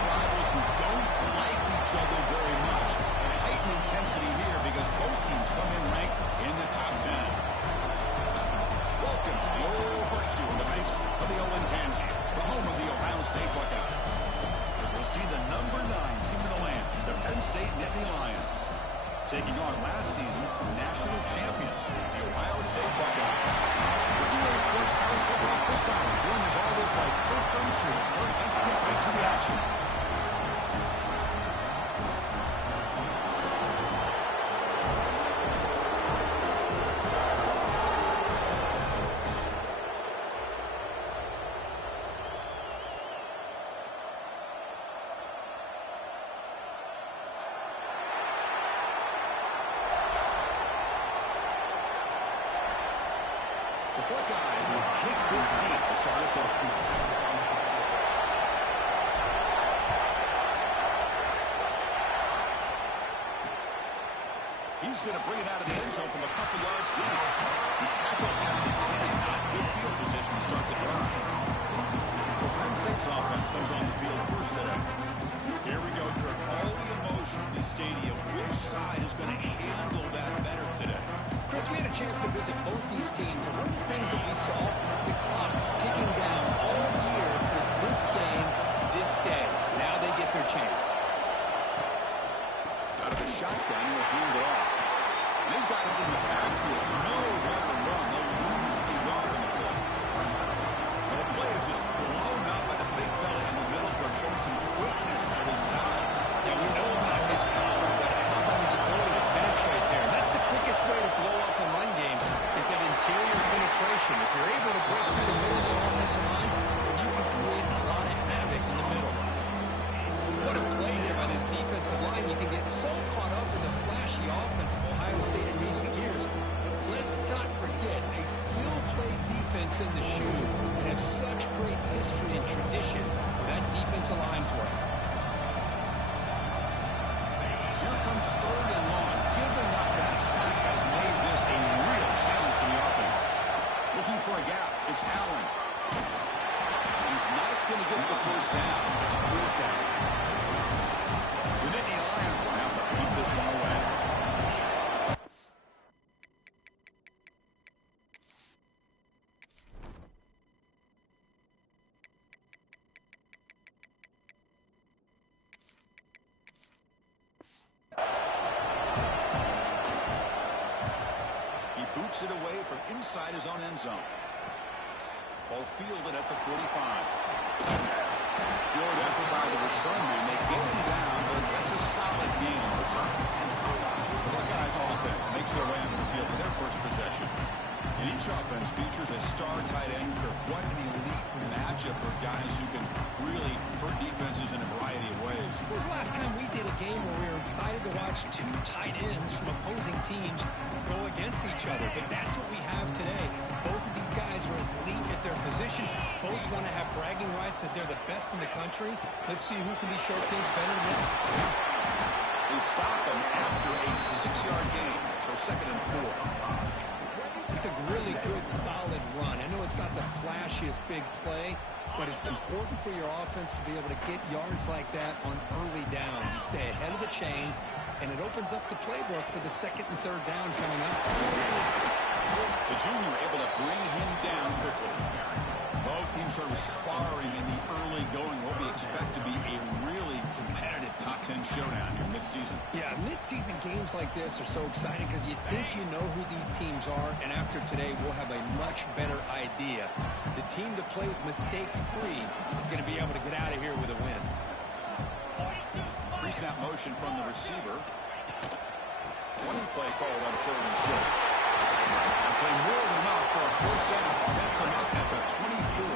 rivals who don't like each other very much. And heightened intensity here because both teams come in ranked in the top 10. Welcome to the old horseshoe on the banks of the old Ncaa, the home of the Ohio State Buckeyes. As we'll see the number 9 team in the land, the Penn State Nittany Lions, taking on last season's national champions, the Ohio State Buckeyes. The UA Sports College Football Chris Fowler, joined as always by Kirk Armstrong. Let's get right to the action. The Buckeyes will kick this deep to start us off. He's going to bring it out of the end zone from a couple yards deep. He's tackled at the 10. Not good field position to start the drive. So Penn State's offense comes on the field first today. Here we go, Kirk. All the emotion in the stadium. Which side is going to handle that better today? Chris, we had a chance to visit both these teams, and one of the things that we saw, the clock's ticking down all year for this game, this day. Now they get their chance. Out of the shotgun, he'll hand it off. They've got it in the backfield. Nowhere to run. They'll lose a yard on the play. So the play is just blown up by the big fella in the middle for showing some quickness for his size. Yeah, we know about his power, but how about his ability to penetrate there? And that's the quickest way to blow up a run game is that interior penetration. If you're able to break through the middle of the offensive line, then you can create a lot of havoc in the middle. What a play there by this defensive line. You can get so caught up in the flashy offense of Ohio State in recent years. Let's not forget, they still play defense in the shoe and have such great history and tradition with that defensive line play. Here comes third and long. Giving up that sack has made this a real challenge for the offense. Looking for a gap. It's Allen. He's not going to get the first down. It's fourth down. The Nittany Lions will have to keep this one away. Boots it away from inside his own end zone. Ball fielded at the 45. Good effort by the return man. They get him down, but that's a solid gain on return. The Buckeyes offense makes their way onto the field for their first possession. And each offense features a star tight end. What an elite matchup of guys who can really hurt defenses in a variety of ways. When was the last time we did a game where we were excited to watch two tight ends from opposing teams go against each other? But that's what we have today. Both of these guys are elite at their position. Both want to have bragging rights that they're the best in the country. Let's see who can be showcased better than them. They stop him after a 6-yard gain. So 2nd and 4. It's a really good, solid run. I know it's not the flashiest big play, but it's important for your offense to be able to get yards like that on early downs. You stay ahead of the chains, and it opens up the playbook for the 2nd and 3rd down coming up. The junior able to bring him down quickly. Both teams sort of sparring in the early going. What we expect to be a really competitive top 10 showdown here mid-season. Yeah, mid-season games like this are so exciting because you think you know who these teams are, and after today we'll have a much better idea. The team that plays mistake-free is going to be able to get out of here with a win. Pre-snap motion from the receiver. 20 play called on 3rd and short. Play more than enough for a first down. Sets him up at the 24.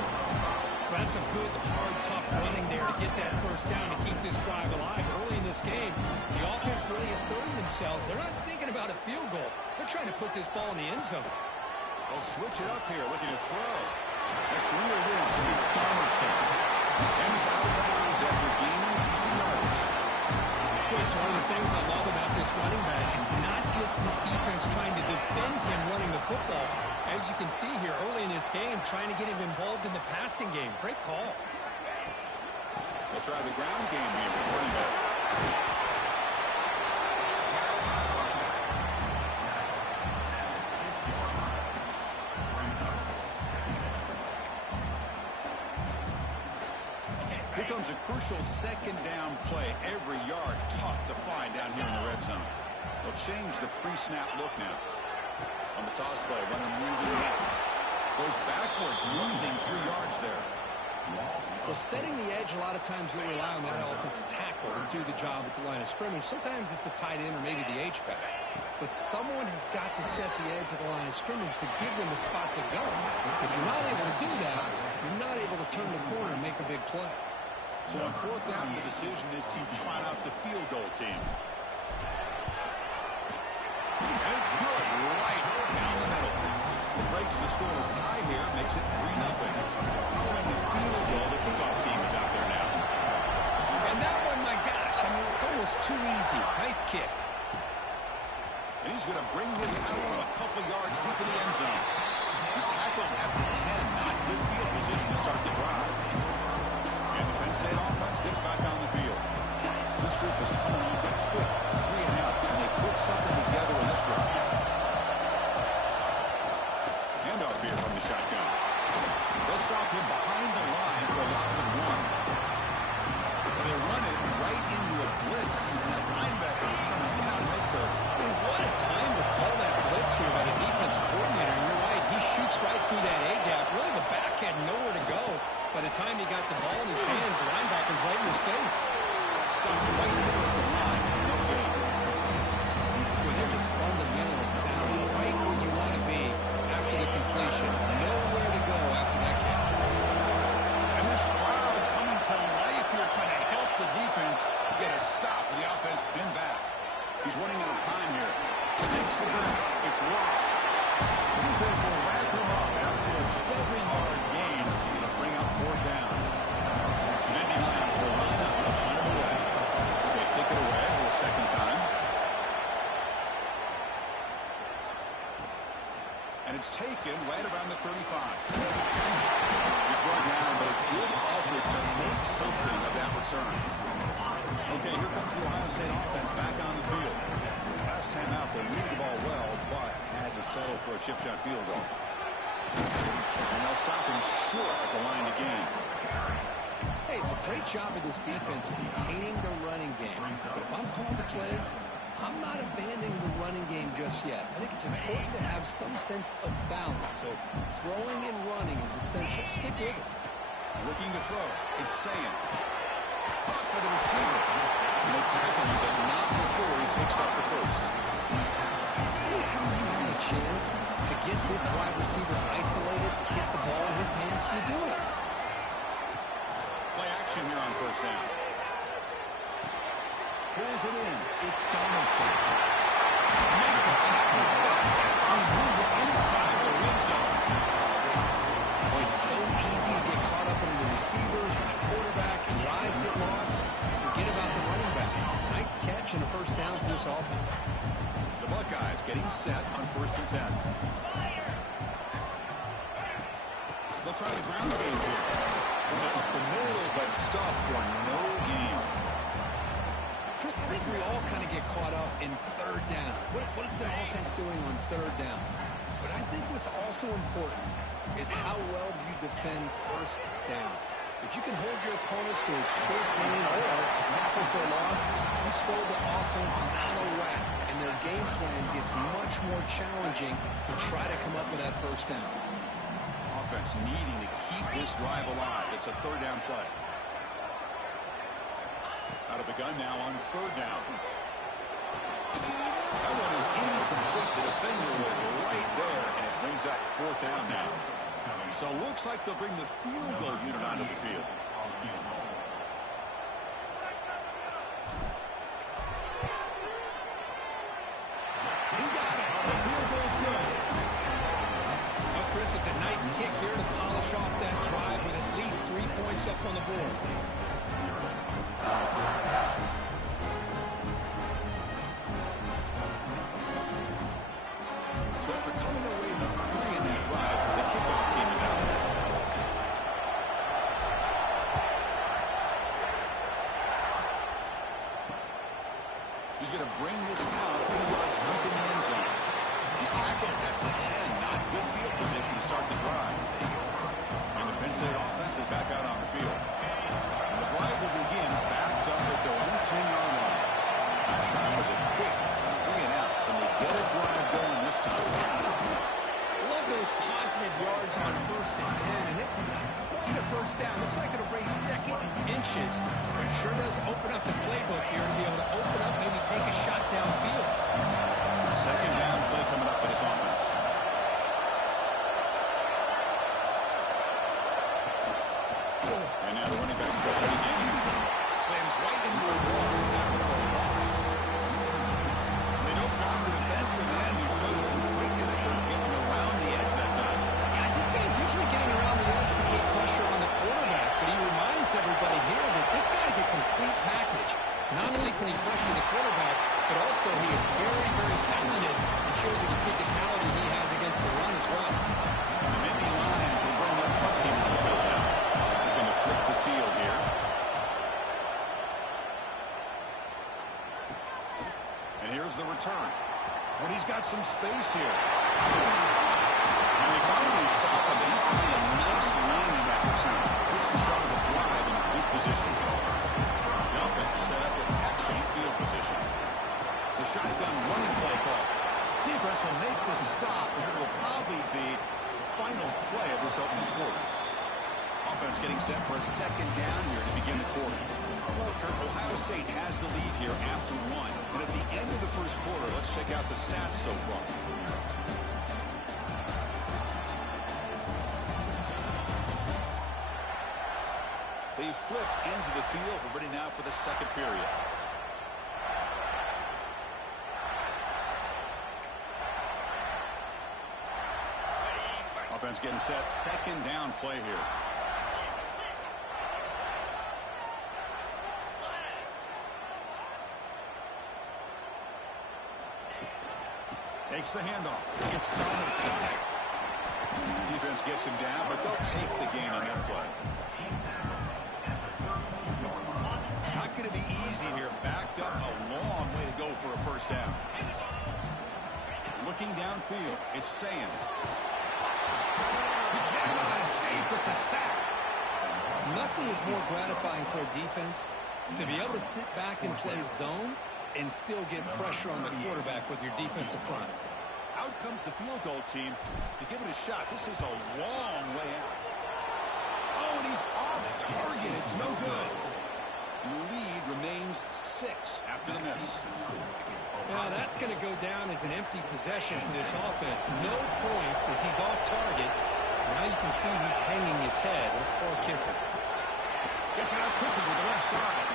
But that's a good, hard, tough running there to get that first down to keep this drive alive. Early in this game, the offense really asserting themselves. They're not thinking about a field goal. They're trying to put this ball in the end zone. They'll switch it up here, looking to throw. That's reeled in. It's Donaldson. Ends out of bounds after gaining decent yardage. It's one of the things I love about this running back. It's not just this defense trying to defend him running the football. As you can see here early in this game, trying to get him involved in the passing game. Great call. They'll try the ground game here with running back. Here comes a crucial second down play. Every yard tough to find down here in the red zone. They'll change the pre-snap look now. On the toss play, runner moving left. Goes backwards, losing 3 yards there. Well, setting the edge, a lot of times you'll rely on that offensive tackle to do the job at the line of scrimmage. Sometimes it's the tight end or maybe the H-back. But someone has got to set the edge at the line of scrimmage to give them a spot to go. If you're not able to do that, you're not able to turn the corner and make a big play. So on 4th down, the decision is to trot out the field goal team. And it's good, right down the middle. It breaks the scoreless tie here, makes it 3-0. Following the field goal, the kickoff team is out there now. And that one, my gosh, I mean, it's almost too easy. Nice kick. And he's going to bring this out from a couple yards deep in the end zone. He's tackled at the 10. Not good field position to start the drive. And the Penn State offense gets back on the field. This group is coming off a quick 3-and-out, and they put something together in this drive. Handoff here from the shotgun. They'll stop him behind the line for a loss of 1. They run it right into a blitz, and that linebacker was coming down right curve. What a time to call that blitz here by the defensive coordinator. And you're right, he shoots right through that A-gap. Really, the back had nowhere to go. By the time he got the ball in his hands, the linebacker's right in his face. Stopped right there at the line. No gain. Well, they're just fundamentally sound, right where you want to be after the completion. Nowhere to go after that catch. And this crowd coming to life here, trying to help the defense get a stop. The offense pinned back. He's running out of time here. Takes the ground. It's Ross. The defense will wrap him up after a 7-yard gain to bring up 4th down. Indy Lions will line up to punt him away. They kick it away for the second time. And it's taken right around the 35. He's brought down, but a good effort to make something of that return. Okay, here comes the Ohio State offense back on the field. Last time out, they moved the ball well, but had to settle for a chip shot field goal. And they'll stop him short at the line to gain. Hey, it's a great job of this defense containing the running game. But if I'm calling the plays, I'm not abandoning the running game just yet. I think it's important to have some sense of balance. So throwing and running is essential. Stick with it. Looking to throw. It's Saying. Caught by the receiver. And they tackle him, but not before he picks up the first. Anytime you have a chance to get this wide receiver isolated, to get the ball in his hands, you do it. Play action here on 1st down. Pulls it in. It's Donaldson. Make the tackle. He moves it inside the red zone. Boy, it's so easy to get caught up in the receivers and the quarterback, and your eyes get lost. Forget about the running back. Nice catch and a 1st down for this offense. The Buckeyes getting set on 1st and 10. They'll try the ground game here. Up the middle, but stuff for no gain. Chris, I think we all kind of get caught up in 3rd down. What is the offense doing on 3rd down? But I think what's also important is how well you defend 1st down. If you can hold your opponents to a short gain or a tackle for a loss, you throw the offense out of whack, and their game plan gets much more challenging to try to come up with that 1st down. Offense needing to keep this drive alive. It's a 3rd down play. Out of the gun now on 3rd down. That one is incomplete. The defender was right there, and it brings up 4th down now. So looks like they'll bring the field goal unit onto the field. He got it. The field goal's good. Well, Chris, it's a nice kick here to polish off that drive with at least 3 points up on the board. So after coming away with 3 in that drive, the kickoff team is out. 1st and 10, and it's not quite a first down. Looks like it'll raise second inches, but sure does open up the playbook here to be able to open up, maybe take a shot downfield. Second down play coming up for this offense. And now the running back's got it again. Slams right into a wall and down for a loss. They don't block the defensive end who shows some quickness for getting around the edge that time. Yeah, this guy's usually getting around the edge to put pressure on the quarterback, but he reminds everybody here that this guy's a complete package. Not only can he pressure the quarterback, but also he is very, very talented and shows you the physicality he has against the run as well. The Nittany Lions will bring their punt team to the field now. They're going to flip the field here. And here's the return. But he's got some space here. And they finally stop him. He found a nice lane in that return. Puts the start of the drive in good position. The offense is set up with excellent field position. The shotgun running play call. Defense will make the stop, and it will probably be the final play of this opening quarter. Offense getting set for a second down here to begin the quarter. Well, Kirk, Ohio State has the lead here after one. And at the end of the first quarter, let's check out the stats so far. They've flipped ends of the field. We're ready now for the second period. Offense getting set. Second down play here. Takes the handoff. It's Donaldson. Defense gets him down, but they'll take the gain on that play. Not going to be easy here. Backed up a long way to go for a first down. Looking downfield, it's Sam. He cannot escape. It's a sack. Nothing is more gratifying for a defense to be able to sit back and play zone and still get pressure on the quarterback with your defensive front. Out comes the field goal team to give it a shot. This is a long way out. Oh, and he's off target. It's no good. The lead remains 6 after the miss. Now that's going to go down as an empty possession for this offense. No points as he's off target. Now you can see he's hanging his head. Poor kicker. Gets it out quickly with the left side.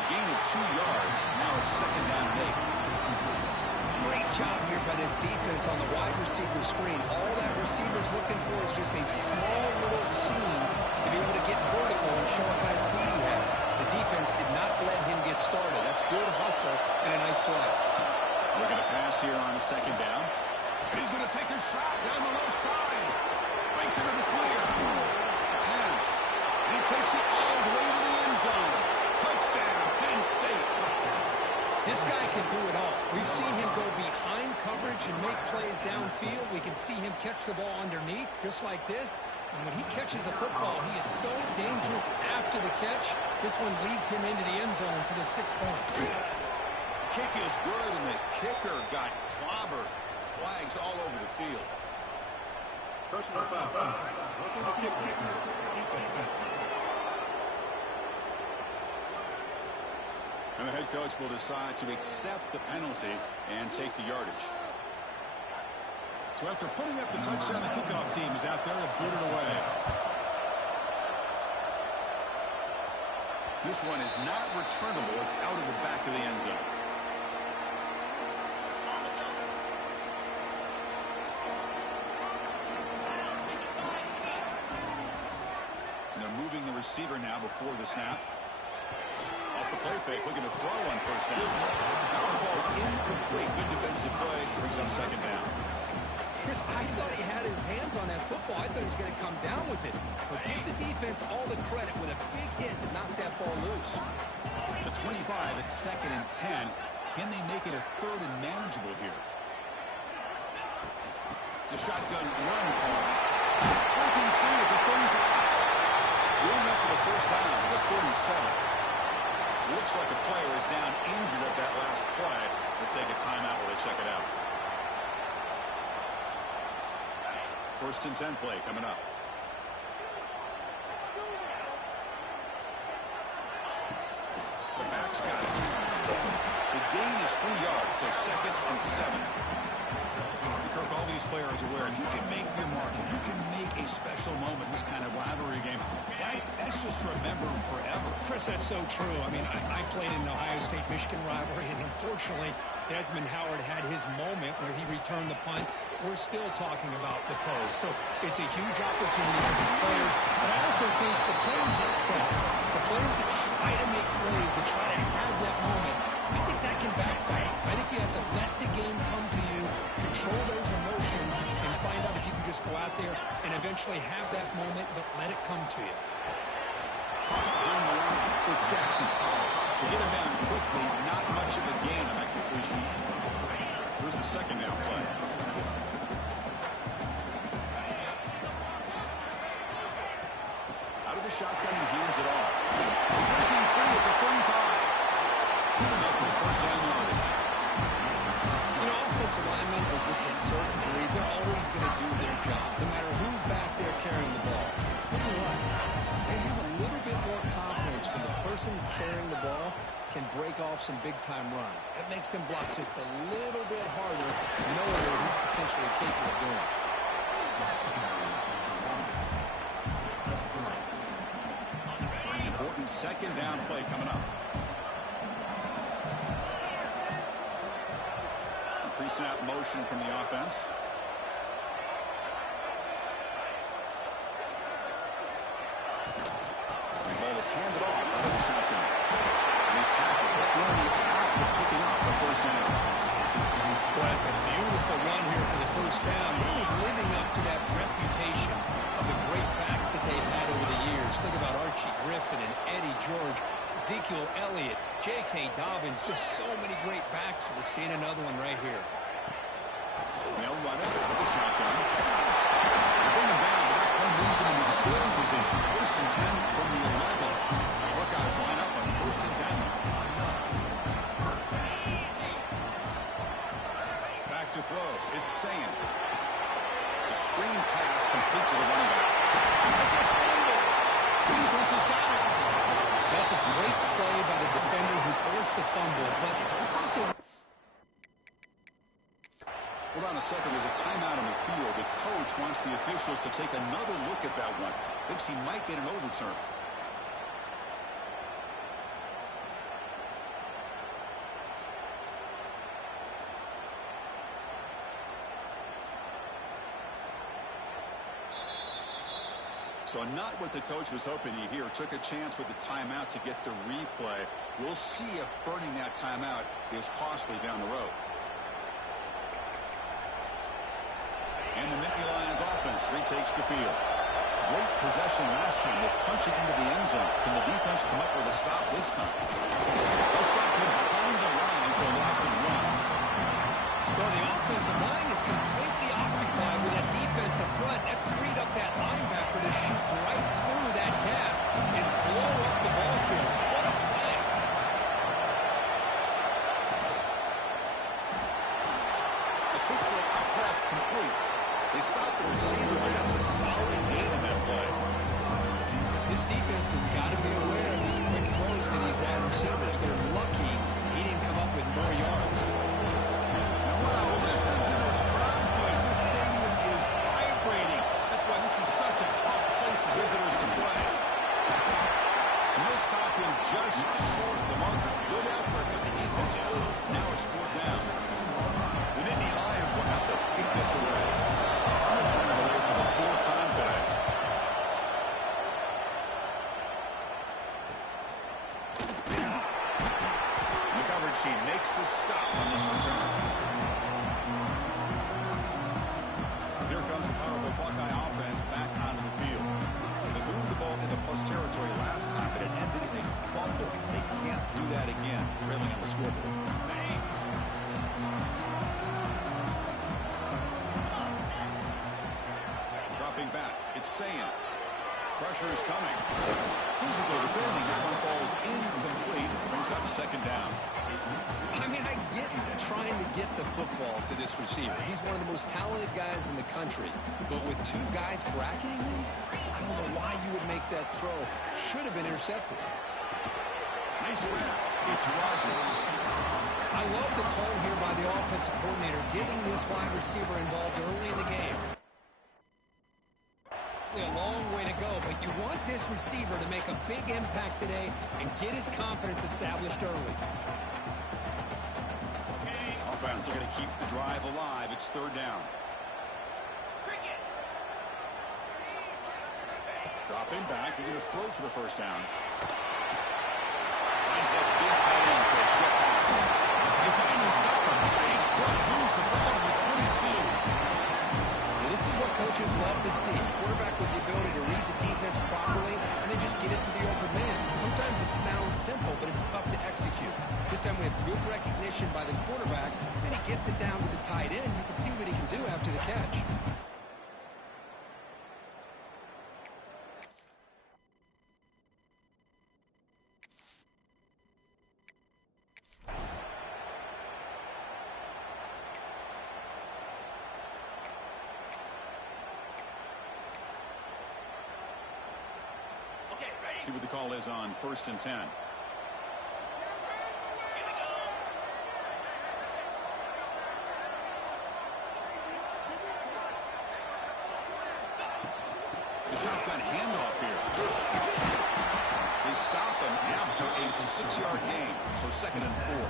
A gain of 2 yards. Now it's second down and 8. Great job here by this defense on the wide receiver screen. All that receiver's looking for is just a small little seam to be able to get vertical and show what kind of speed he has. The defense did not let him get started. That's good hustle and a nice play. We're going to pass here on a second down. And he's going to take a shot down the left side. Breaks into the clear. It's him. He takes it all the way to the end zone. Touchdown, Penn State. This guy can do it all. We've seen him go behind coverage and make plays downfield. We can see him catch the ball underneath, just like this. And when he catches a football, he is so dangerous after the catch. This one leads him into the end zone for the 6 points. Kick is good, and the kicker got clobbered. Flags all over the field. Personal foul. And the head coach will decide to accept the penalty and take the yardage. So after putting up the touchdown, the kickoff team is out there to boot it away. This one is not returnable. It's out of the back of the end zone. And they're moving the receiver now before the snap. Off the play fake, looking to throw on first down. That one falls incomplete. Good defensive play. Brings up second down. Chris, I thought he had his hands on that football. I thought he was going to come down with it. But give the defense all the credit with a big hit to knock that ball loose. The 25 at second and 10. Can they make it a third and manageable here? It's a shotgun run for him. Breaking free at the 35. Room up for the first down at the 37. Looks like a player is down injured at that last play. We'll take a timeout while they check it out. 1st and 10 play coming up. quarterback's got it. The gain is 3 yards, so 2nd and 7. Kirk, all these players are aware, if you can make your mark, if you can make a special moment in this kind of rivalry game, that's just remembered forever. Chris, that's so true. I mean, I played in the Ohio State-Michigan rivalry, and unfortunately, Desmond Howard had his moment where he returned the punt. We're still talking about the pros. So it's a huge opportunity for these players. But I also think the players that press, the players that try to make plays and try to have that moment, I think that can backfire. I think you have to let the game come to you, control those emotions, and find out if you can just go out there and eventually have that moment, but let it come to you. On the line, it's Jackson. To get him down quickly, not much of a gain on that completion. Here's the 2nd down play. Out of the shotgun, he hands it off. Breaking free at the 35. Good enough for 1st down yardage. You know, offensive linemen are just a certain breed. They're always going to do their job, no matter who's back there carrying the ball. Tell you what, they have a little bit more confidence when the person that's carrying the ball can break off some big-time runs. That makes them block just a little bit harder, knowing what he's potentially capable of doing. Important 2nd down play coming up. Pre-snap motion from the offense. The ball is handed off out of the shotgun. And he's tackled, but only after picking up the 1st down. Well, that's a beautiful run here for the 1st down, really living up to that reputation of the great backs that they've had over the years. Think about Archie Griffin and Eddie George, Ezekiel Elliott, J.K. Dobbins, just so many great backs. We're seeing another one right here. They'll run it out of the shotgun. They bring him down, but that play moves him in the scoring position. 1st and 10 from the 11. Buckeyes line up on 1st and 10. Back to throw. It's Sand. It's a screen pass complete to the running back. That's a fumble. The defense has got it. That's a great play by the defender who forced the fumble, but it's also... Hold on a second. There's a timeout on the field. The coach wants the officials to take another look at that one. Thinks he might get an overturn. So not what the coach was hoping to hear. Took a chance with the timeout to get the replay. We'll see if burning that timeout is costly down the road. And the Nittany Lions offense retakes the field. Great possession last time. They're punching into the end zone. Can the defense come up with a stop this time? They'll stop him behind the line for a loss of 1. Well, the offensive line is completely occupied with that defensive front. That freed up that linebacker to shoot right through that gap and blow up the ball field. What a play. The quick throw out left complete. They stop the receiver, but that's a solid gain in that play. This defense has got to be aware of these quick throws to these wide receivers. They're lucky he didn't come up with more yards. Wow, listen to this crowd noise. This stadium is vibrating. That's why this is such a tough place for visitors to play. And they'll stop him just short of the marker. Good effort, but the defense holds. Now it's 4th down. The Nittany Lions will have to kick this away. Away for the 4th time today. The coverage team makes the stop on this return. Here comes the powerful Buckeye offense back onto the field. They moved the ball into plus territory last time, but it ended in a fumble. They can't do that again, trailing on the scoreboard. Dropping back, it's Sand. Pressure is coming. Physical defending. That one falls incomplete. Brings up 2nd down. I mean, I get trying to get the football to this receiver. He's one of the most talented guys in the country. But with 2 guys bracketing him, I don't know why you would make that throw. Should have been intercepted. Nice grab. It's Rodgers. I love the call here by the offensive coordinator, getting this wide receiver involved early in the game. A long way to go, but you want this receiver to make a big impact today and get his confidence established early. Offense looking to keep the drive alive. It's third down. Dropping back. They're going to throw for the first down. Finds that big tight end for a short pass. They finally stop him. They lose the ball to the 22. This is what coaches love to see. A quarterback with the ability to read the defense properly and then just get it to the open man. Sometimes it sounds simple, but it's tough to execute. This time we have good recognition by the quarterback. Then he gets it down to the tight end. You can see what he can do after the catch. See what the call is on 1st and 10. The shotgun handoff here. They stop him after a 6-yard gain. So 2nd and 4.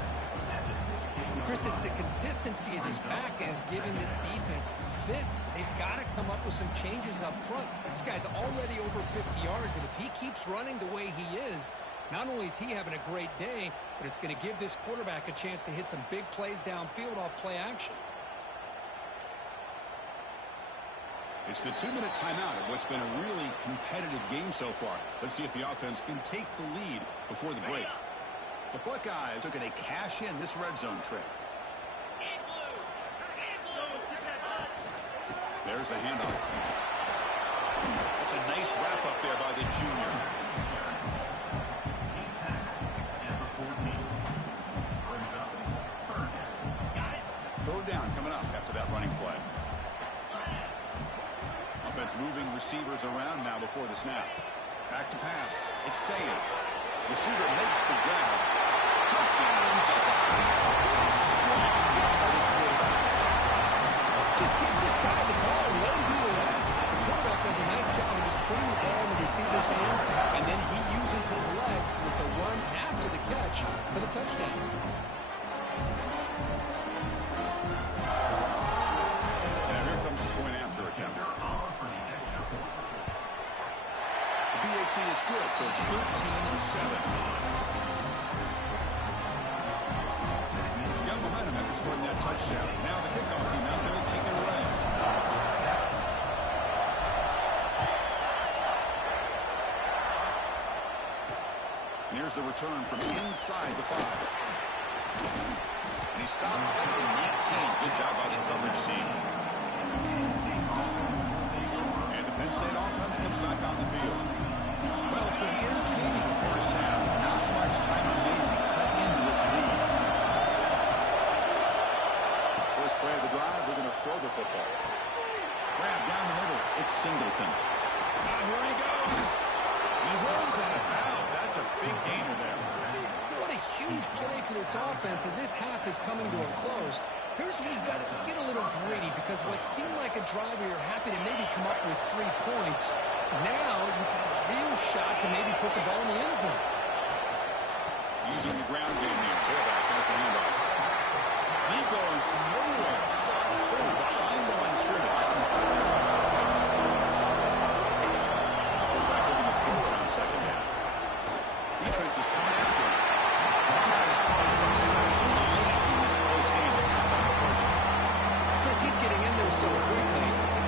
Chris, it's the consistency in his back is giving this defense fits. They've got to come up with some changes up front. This guy's already over 50 yards, and if he keeps running the way he is, not only is he having a great day, but it's going to give this quarterback a chance to hit some big plays downfield off play action. It's the 2-minute timeout of what's been a really competitive game so far. Let's see if the offense can take the lead before the break. The Buckeyes are going to cash in this red zone trip. There's the handoff. It's a nice wrap up there by the junior. Third down coming up after that running play. Offense moving receivers around now before the snap. Back to pass. It's Sayed. Receiver makes the grab. Touchdown. Strong down by this quarterback. Just give this guy the ball and let him do the rest. The quarterback does a nice job of just putting the ball in the receiver's hands, and then he uses his legs with the run after the catch for the touchdown. Now here comes the point after attempt. The BAT is good, so it's 13-7. Got momentum after scoring that touchdown. Now the kickoff team out there to kick it away. And here's the return from inside the 5. And he stopped at the 19. Good job by the coverage team. And the Penn State offense comes back on the field. Well, it's been entertaining first half. Not much time remaining to cut into this lead. First play of the drive, they're going to throw the football. Grab down the middle. It's Singleton. Now here he goes. He runs out of bounds. That's a big gainer there. What a huge play for this offense as this half is coming to a close. Here's where you've got to get a little gritty because what seemed like a drive where you're happy to maybe come up with 3 points, now you've got a real shot to maybe put the ball in the end zone. Using the ground game here. Tailback has the handoff. He goes nowhere. Stop cold behind the line scrimmage. Quarterback looking to throw it on 2nd down. Defense is coming after him. Timeout is called from strategy late in this close game with halftime approaching. Chris, he's getting in there so quickly.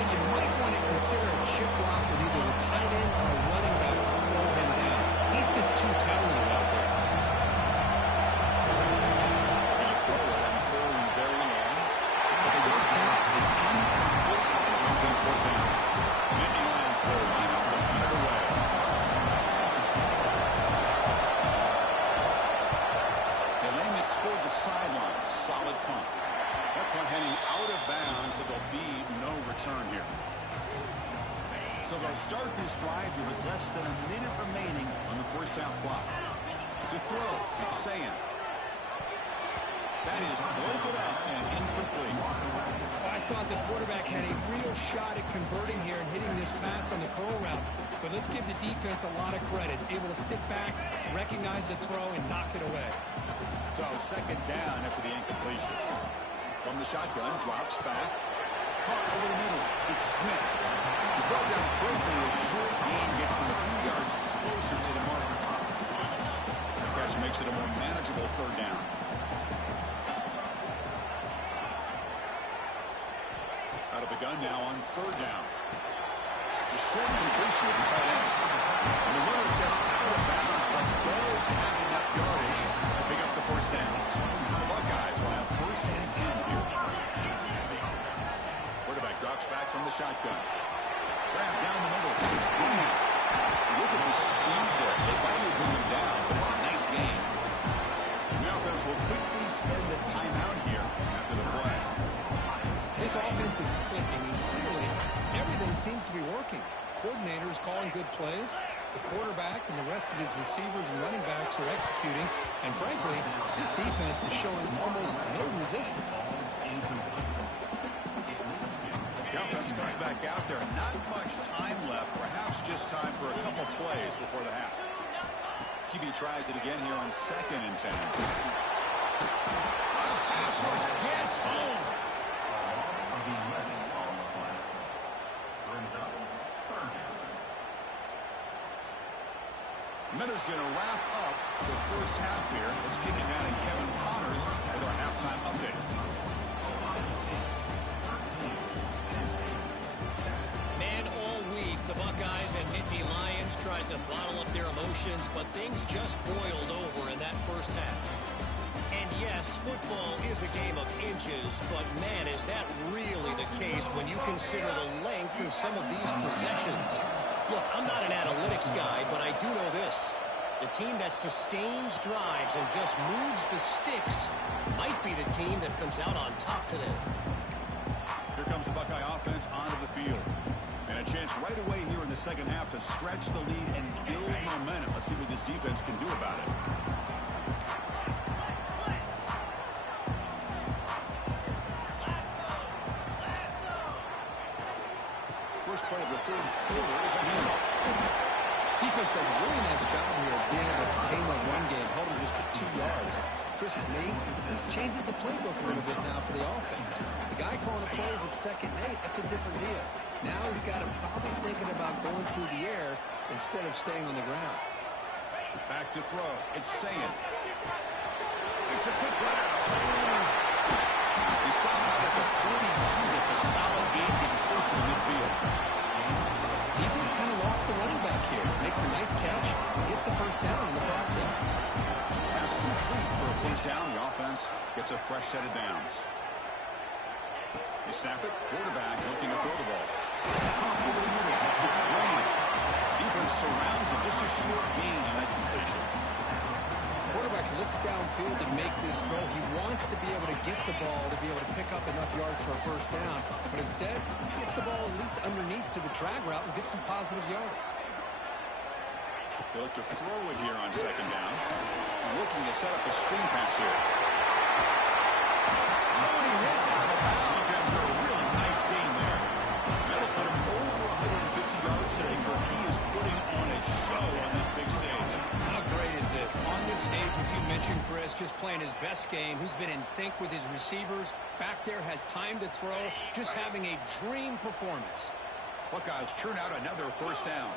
You might want to consider a chip block with either a tight end or a running back to slow him down. He's just too talented out there. Going to throw it on 4th and very long. But they don't connect. It's incomplete. It's in 4th down. Nittany Lions will line up to hunt it away. They aim it toward the sideline. Solid punt. That punt heading out of bounds, so there'll be no return here. So they'll start this drive here with less than a minute remaining on the first half clock. To throw, it's Ncaa. That is broken up and incomplete. I thought the quarterback had a real shot at converting here and hitting this pass on the curl route. But let's give the defense a lot of credit. Able to sit back, recognize the throw, and knock it away. So second down after the incompletion. From the shotgun, drops back. Caught over the middle. It's Smith. He's brought down quickly. A short gain gets them a few yards closer to the mark. The catch makes it a more manageable third down. Out of the gun now on third down. The short completion of the tight end. And the runner steps out of bounds, but does have enough yardage to pick up the first down. The Buckeyes will have first and 10 here. Quarterback drops back from the shotgun. Grab down the middle. It's Brown. Look at the speed there. They finally bring him down, but it's a nice game. The offense will quickly spend the timeout here after the play. This offense is clicking, and clearly everything seems to be working. The coordinator is calling good plays. The quarterback and the rest of his receivers and running backs are executing. And frankly, this defense is showing almost no resistance. The offense comes back out there. Not much time left. Perhaps just time for a couple plays before the half. QB tries it again here on 2nd and 10. Pass rush gets home. Minter's going to wrap up the first half here. Let's kick it down to Kevin Connors with our halftime update. Man, all week, the Buckeyes and Nittany Lions tried to bottle up their emotions, but things just boiled over in that first half. And yes, football is a game of inches, but man, is that really the case when you consider the length of some of these possessions. Look, I'm not an analytics guy, but I do know this. The team that sustains drives and just moves the sticks might be the team that comes out on top today. Here comes the Buckeye offense onto the field. And a chance right away here in the second half to stretch the lead and build momentum. Let's see what this defense can do about it. First play of the third quarter is a handoff. Defense does a really nice job here of being able to contain the run game, holding just for 2 yards. Chris, to me, this changes the playbook a little bit now for the offense. The guy calling the plays at 2nd and 8, that's a different deal. Now he's got him probably thinking about going through the air instead of staying on the ground. Back to throw. It's Ncaa. It's a quick route. He stopped out at the 42. That's a solid game getting close to the midfield. Defense kind of lost the running back here. Makes a nice catch. Gets the first down in the process. Pass complete for a first down. The offense gets a fresh set of downs. They snap it. Quarterback looking to throw the ball. Over the middle. It's Brown. Defense surrounds him. Just a short gain on that completion. Quarterback looks downfield to make this throw. He wants to be able to get the ball to be able to pick up enough yards for a first down. But instead, he gets the ball at least underneath to the drag route and gets some positive yards. They look to throw it here on 2nd down. Looking to set up a screen pass here. Oh, and he hits out of bounds after a really nice game there. That'll put him over 150 yards today. He is putting on a show on this big stage. How great is this? On this stage, as you mentioned, Chris, just playing his best game. He's been in sync with his receivers. Back there, has time to throw. Just having a dream performance. Buckeyes churn out another first down.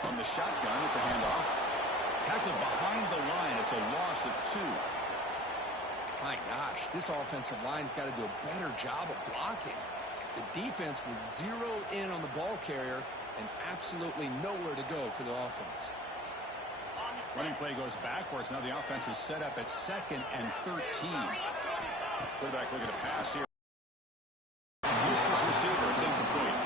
From the shotgun, it's a handoff. Tackled behind the line. It's a loss of 2. My gosh, this offensive line's got to do a better job of blocking. The defense was zeroed in on the ball carrier and absolutely nowhere to go for the offense. Running play goes backwards. Now the offense is set up at 2nd and 13. Quarterback looking to pass here. Missed his receiver. It's incomplete.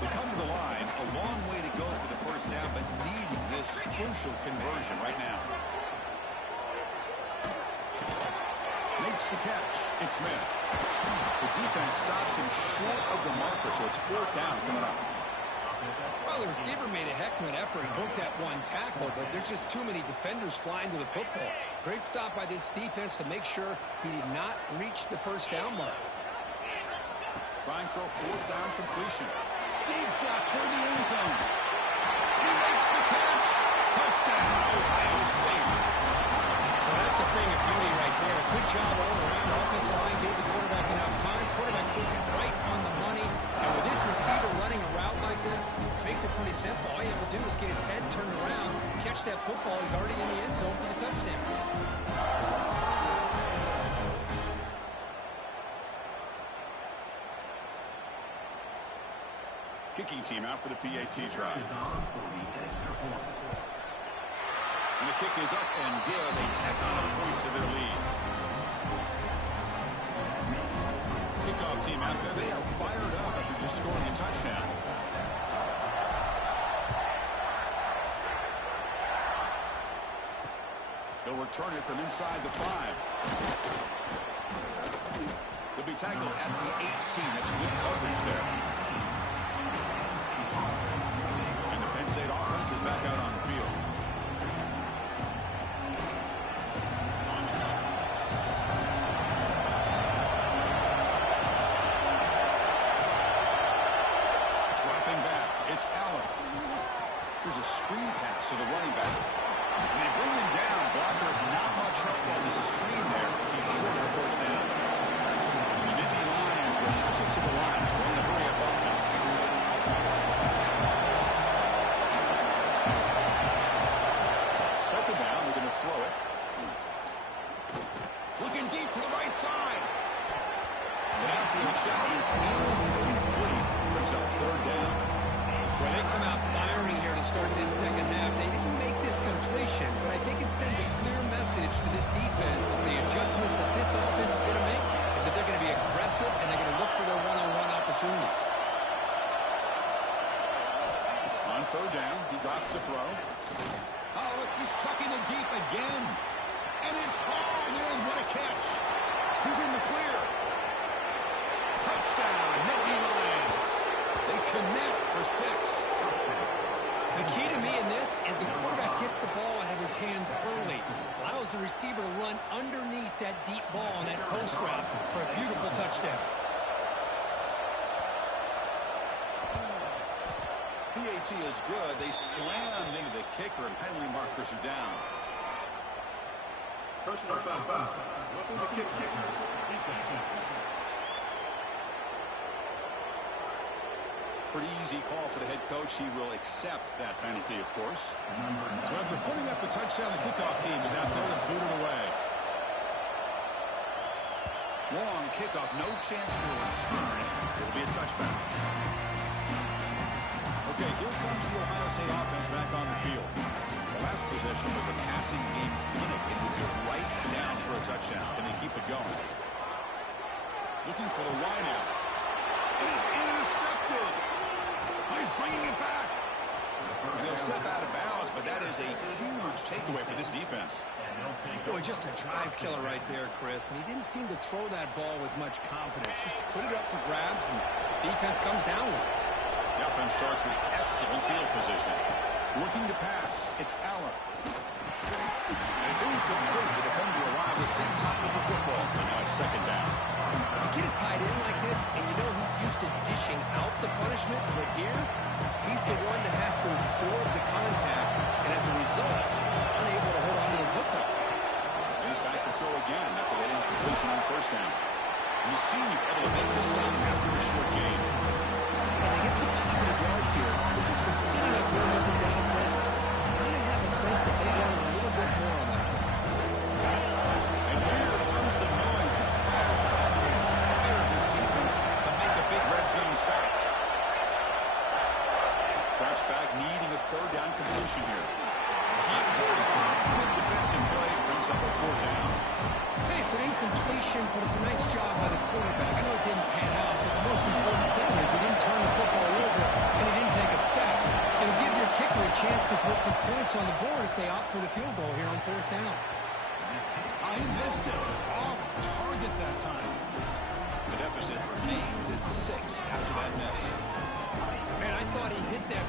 They come to the line. A long way to go for the first down, but needing this crucial conversion right now. Makes the catch. It's Smith. The defense stops him short of the marker, so it's 4th down coming up. Well, the receiver made a heck of an effort and booked that one tackle, but there's just too many defenders flying to the football. Great stop by this defense to make sure he did not reach the first down mark. Trying for a fourth down completion. Deep shot toward the end zone. He makes the catch. Touchdown, Ohio State. Well, that's a thing of beauty right there. Good job all around. Offensive line gave the quarterback enough time. Quarterback puts it right on the money. And with this receiver running a route like this, makes it pretty simple. All you have to do is get his head turned around, catch that football. He's already in the end zone for the touchdown. Kicking team out for the PAT drive. And the kick is up and good. They tack on a point to their lead. Kickoff team out there. They are fired up after just scoring a touchdown. They'll return it from inside the 5. They'll be tackled at the 18. That's good coverage there. And the Penn State offense is back out on the field. Dropping back, it's Allen. Here's a screen pass to the running back. And they bring him down. Blockers not much help on the screen there. He's short of the first down. And the Nittany Lions relaxing to the line to run the hurry-up offense. Second down, we're going to throw it. Looking deep to the right side. The outfield shot is incomplete. Brings up third down. Well, they come out firing here to start this second half. They didn't make this completion, but I think it sends a clear message to this defense that the adjustments that this offense is going to make is that they're going to be aggressive and they're going to look for their one-on-one opportunities. On third down, he drops to throw. Oh, look, he's trucking it deep again. And it's hauled in. What a catch. He's in the clear. Touchdown, Nittany Lions. They connect for 6. The key to me in this is the quarterback gets the ball out of his hands early, allows the receiver to run underneath that deep ball on that post route for a beautiful touchdown. PAT is good. They slammed into the kicker and penalty markers are down. Personal foul. Looking to kick kicker. Defense. Pretty easy call for the head coach. He will accept that penalty, of course. So after putting up a touchdown, the kickoff team is out there to boot it away. Long kickoff, no chance for a return. It'll be a touchback. Okay, here comes the Ohio State offense back on the field. The last possession was a passing game clinic and would get right down for a touchdown. Can they keep it going? Looking for the wideout. It is intercepted. He's bringing it back. And he'll step out of bounds, but that is a huge takeaway for this defense. Boy, just a drive killer right there, Chris. And he didn't seem to throw that ball with much confidence. Just put it up for grabs, and defense comes down with it. The offense starts with excellent field position. Looking to pass, it's Allen. And it's incomplete. The defender arrived at the same time as the football. And now it's second down. You get it tied in like this, and you know he's used to dishing out the punishment, but here, he's the one that has to absorb the contact, and as a result, he's unable to hold on to the football. And he's back to throw again after that incompletion on first down. And the senior able to make the stop after a short gain. And they get some positive yards here, but just from sitting up here looking down, Chris, you kind of have a sense that they wanted a little bit more on that play. And here comes the noise. This crowd is trying to inspire this defense to make a big red zone stop. Drops back, needing a third down completion here. Good defensive play, brings up a fourth down. Hey, it's an incompletion, but it's a nice job by the quarterback. I know it didn't pan out, but the most important thing is he didn't turn the football over and he didn't take a sack. It'll give your kicker a chance to put some points on the board if they opt for the field goal here on fourth down. He missed it. Off target that time. The deficit remains at 6 after that miss. Man, I thought he hit that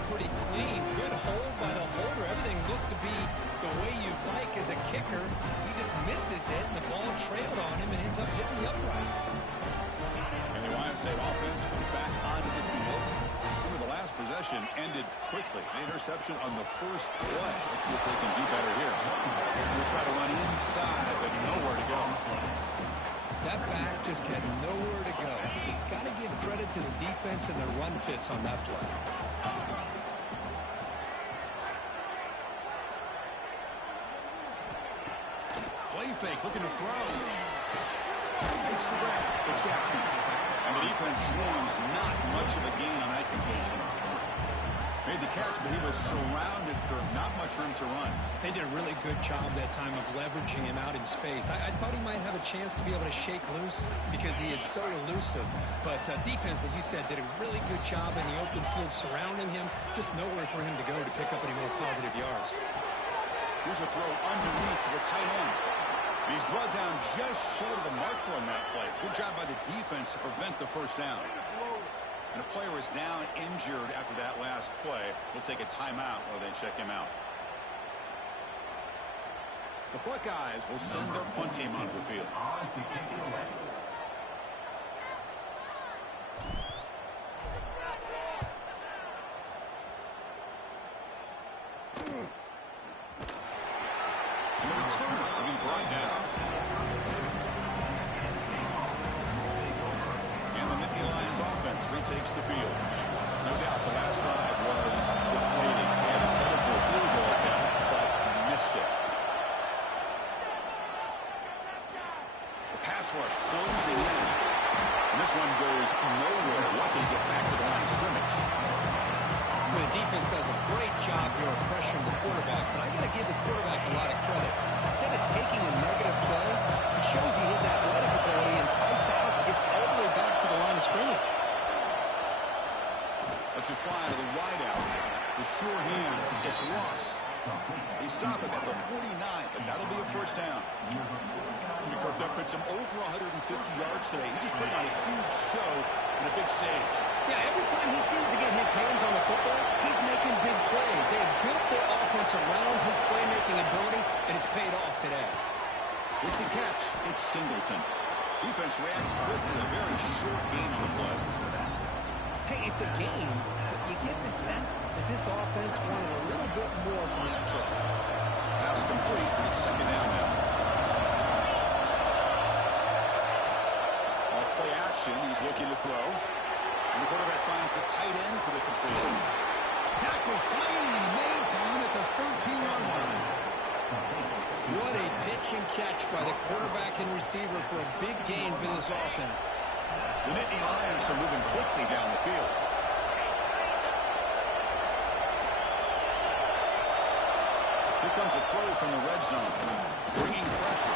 possession ended quickly. An interception on the first play. Let's see if they can do better here. We'll try to run inside, but nowhere to go. That back just had nowhere to go. Got to give credit to the defense and their run fits on that play. Play fake, looking to throw. Makes the grab. It's Jackson. And the defense swarms. Not much of a gain on that completion. Made the catch, but he was surrounded for not much room to run. They did a really good job that time of leveraging him out in space. I thought he might have a chance to be able to shake loose because he is so elusive. But defense, as you said, did a really good job in the open field surrounding him. Just nowhere for him to go to pick up any more positive yards. Here's a throw underneath to the tight end. He's brought down just short of the marker on that play. Good job by the defense to prevent the first down. And a player is down injured after that last play. We'll take a timeout while they check him out. The Buckeyes will send their punt team onto the field. And the returner will be brought down. And the Nittany Lions offense retakes the field. No doubt the last drive was deflating. They had to settle for a field goal attempt, but missed it. The pass rush closing in. And this one goes nowhere. Lucky to get back to the line of scrimmage. The defense does a great job here of pressuring the quarterback, but I got to give the quarterback a lot of credit. Instead of taking a negative play, he shows he has athletic ability and fights out and gets all the way back to the line of scrimmage. Let's a fly to the wideout. The sure hands. It's Ross. They stop him at the 49, but that'll be a first down. Kirk, that puts him over 150 yards today. He just put on a huge show in a big stage. Yeah, every time he seems to get his hands on the football, he's making big plays. They have built their offense around his playmaking ability, and it's paid off today. With the catch, it's Singleton. Defense reacts quickly, a very short gain on the play. Hey, it's a game, but you get the sense that this offense wanted a little bit more from that play. Pass complete. It's second down now. Off-play action. He's looking to throw. And the quarterback finds the tight end for the completion. Tackle finally made down at the 13-yard line. What a pitch and catch by the quarterback and receiver for a big gain for this offense. The Nittany Lions are moving quickly down the field. Here comes a throw from the red zone, bringing pressure.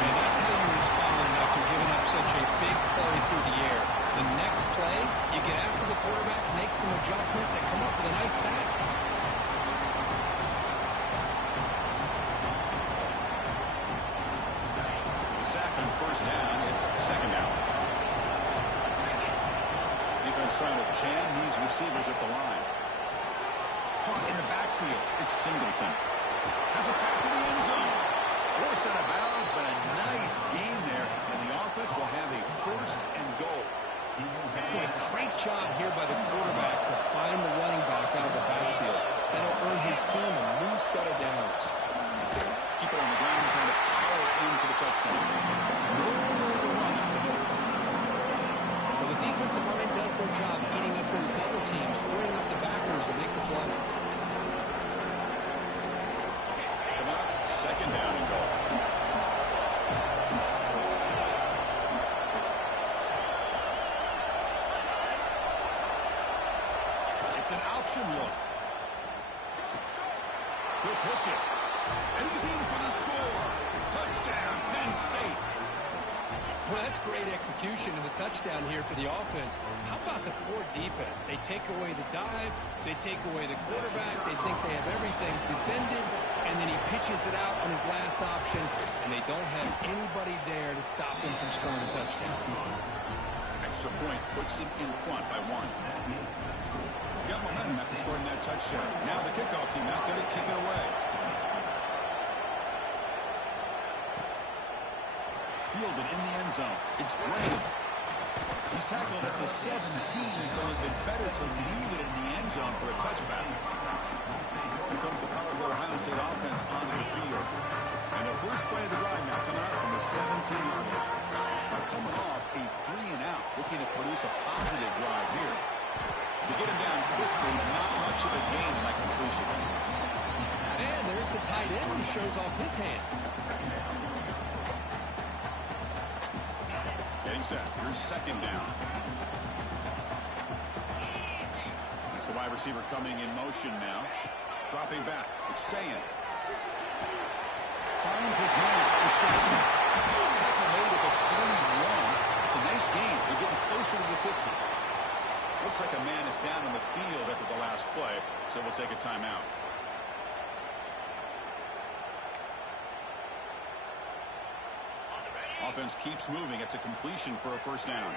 And that's how you respond after giving up such a big play through the air. The next play, you get after the quarterback, make some adjustments, and come up with a nice sack. Sack on first down. It's second down. Defense trying to jam these receivers at the line. Caught in the backfield. It's Singleton. Has it back to the end zone. Forced out of bounds, but a nice gain there. And the offense will have a first and goal. Boy, great job here by the quarterback to find the running back out of the backfield. That'll earn his team a new set of downs. Keep it on the ground, trying to power in for the touchdown. Well, the defensive line does their job eating up those double teams, freeing up the backers to make the play. Come up, second down and goal. It's an option look. He'll pitch it. And he's in for the score. Touchdown, Penn State. Well, that's great execution and the touchdown here for the offense. How about the poor defense? They take away the dive. They take away the quarterback. They think they have everything defended. And then he pitches it out on his last option. And they don't have anybody there to stop him from scoring a touchdown. Extra point puts him in front by one. Got momentum after scoring that touchdown. Now the kickoff team out there to kick it away. Fielded in the end zone. It's Brain. He's tackled at the 17, so it would be better to leave it in the end zone for a touchback. Here comes the powerful Ohio State offense onto the field. And the first play of the drive now coming up from the 17-yard line. Now coming off a 3-and-out, looking to produce a positive drive here. To get him down quickly, not much of a gain in that completion. And there's the tight end who shows off his hands. Getting set. Here's second down. That's the wide receiver coming in motion now. Dropping back. It's Ncaa. Finds his man. It's Jackson. Tackle made at the 41. It's a nice gain. They're getting closer to the 50. Looks like a man is down on the field after the last play, so we'll take a timeout. Offense keeps moving. It's a completion for a first down.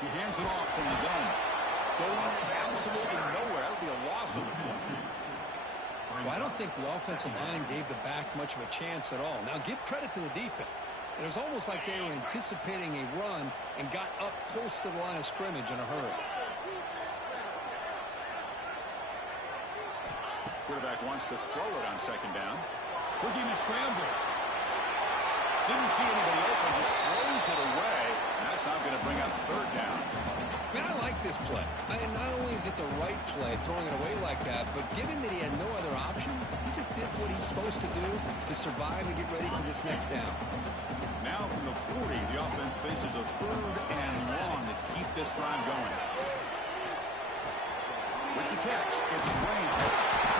He hands it off from the gun. Going absolutely nowhere. That would be a loss of the play. Well, I don't think the offensive line gave the back much of a chance at all. Now, give credit to the defense. It was almost like they were anticipating a run and got up close to the line of scrimmage in a hurry. Quarterback wants to throw it on second down. Looking to scramble. Didn't see anybody open, just throws it away. And that's not going to bring up third down. Man, I like this play. And not only is it the right play, throwing it away like that, but given that he had no other option, he just did what he's supposed to do to survive and get ready for this next down. Now from the 40, the offense faces a third and long to keep this drive going. With the catch, it's Brown.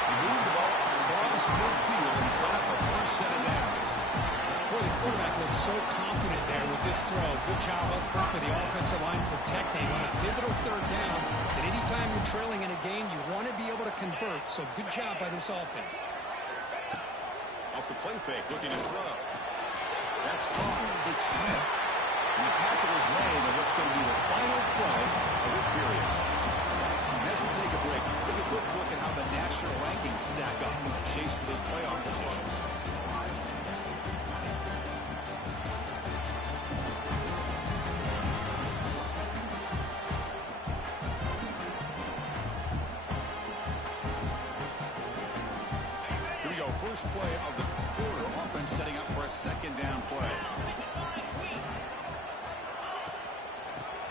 He moved the ball across midfield and set up a first set of downs. Boy, the quarterback looks so confident there with this throw. Good job up front with the offensive line protecting on a pivotal third down. And anytime you're trailing in a game, you want to be able to convert. So good job by this offense. Off the play fake, looking to throw. That's caught. It's Smith. And the tackle is made on what's going to be the final play of this period. And as we take a break, take a quick look at how the national rankings stack up in the chase for those playoff positions. First play of the quarter. Offense setting up for a second down play.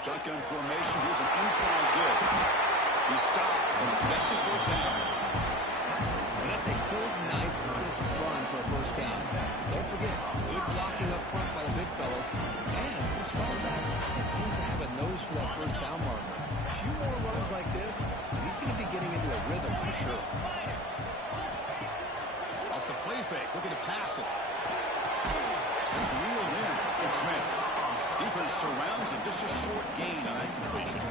Shotgun formation. Here's an inside give. He stopped. That's a first down. And that's a good, nice, crisp run for a first down. Don't forget, good blocking up front by the big fellas. And this running back has seemed to have a nose for that first down marker. A few more runs like this, and he's going to be getting into a rhythm for sure. Off the play fake, looking to pass it. It's reeled in. It's Smith. Defense surrounds him. Just a short gain on that completion.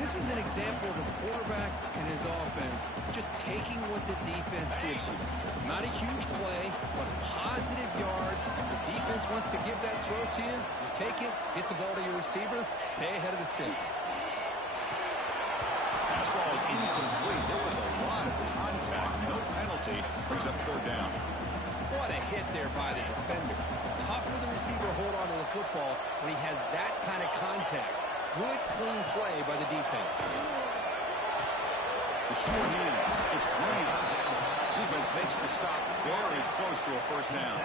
This is an example of a quarterback and his offense just taking what the defense gives you. Not a huge play, but positive yards. The defense wants to give that throw to you. You take it, get the ball to your receiver, stay ahead of the sticks. Pass ball is incomplete. There was a lot of contact. No penalty. Brings up third down. What a hit there by the defender. Tough for the receiver to hold on to the football when he has that kind of contact. Good, clean play by the defense. The short hands. It's Brown. Defense makes the stop very close to a first down.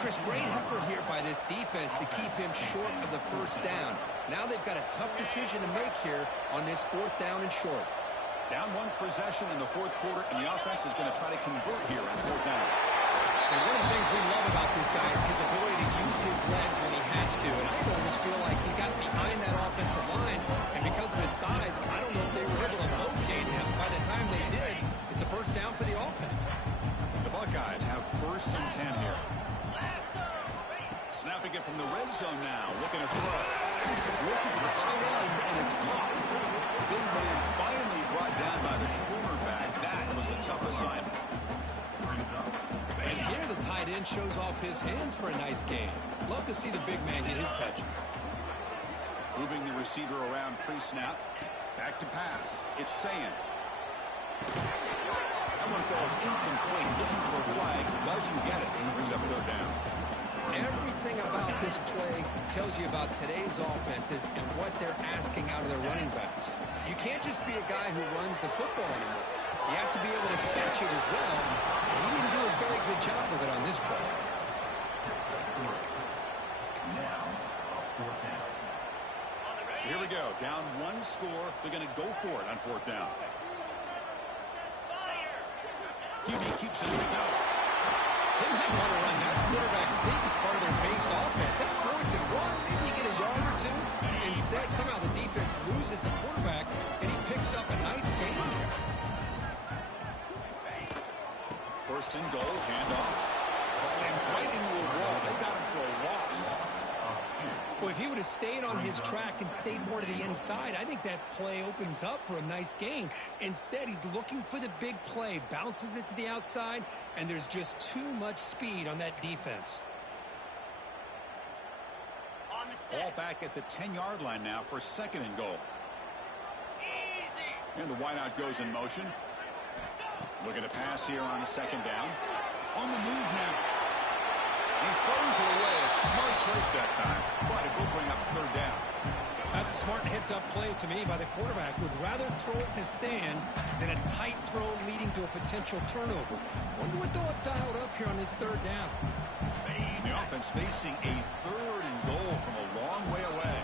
Chris, great effort here by this defense to keep him short of the first down. Now they've got a tough decision to make here on this fourth down and short. Down one possession in the fourth quarter, and the offense is going to try to convert here on fourth down. And one of the things we love about this guy is his ability to use his legs when he has to. And I almost feel like he got behind that offensive line, and because of his size, I don't know if they were able to locate him. By the time they did, it's a first down for the offense. The Buckeyes have first and 10 here. Snapping it from the red zone now, looking to throw. Looking for the tight end, and it's caught. Big man finally brought down by the cornerback. That was a tough assignment. And here the tight end shows off his hands for a nice game. Love to see the big man get his touches. Moving the receiver around pre-snap. Back to pass. It's Ncaa. That one falls incomplete. Looking for a flag. Doesn't get it. And brings up third down. Everything about this play tells you about today's offenses and what they're asking out of their running backs. You can't just be a guy who runs the football anymore. You have to be able to catch it as well. And he didn't do a very good job of it on this play. So here we go. Down one score. They're going to go for it on fourth down. QB keeps it himself. They might want to run that quarterback sneak as part of their base offense. That's 4th and 1. Maybe you get a yard or two. Instead, somehow the defense loses the quarterback, and he picks up a nice gain there. First and goal, handoff. Slams right into a wall. They got him for a loss. Well, if he would have stayed on his track and stayed more to the inside, I think that play opens up for a nice gain. Instead, he's looking for the big play, bounces it to the outside, and there's just too much speed on that defense. Ball back at the 10-yard line now for second and goal. And the wideout goes in motion. Looking to pass here on a second down. On the move now. He throws it away. A smart choice that time. But it will bring up third down. That's a smart heads-up play to me by the quarterback. Would rather throw it in his stands than a tight throw leading to a potential turnover. Wonder what they'll have dialed up here on this third down. The offense facing a third and goal from a long way away.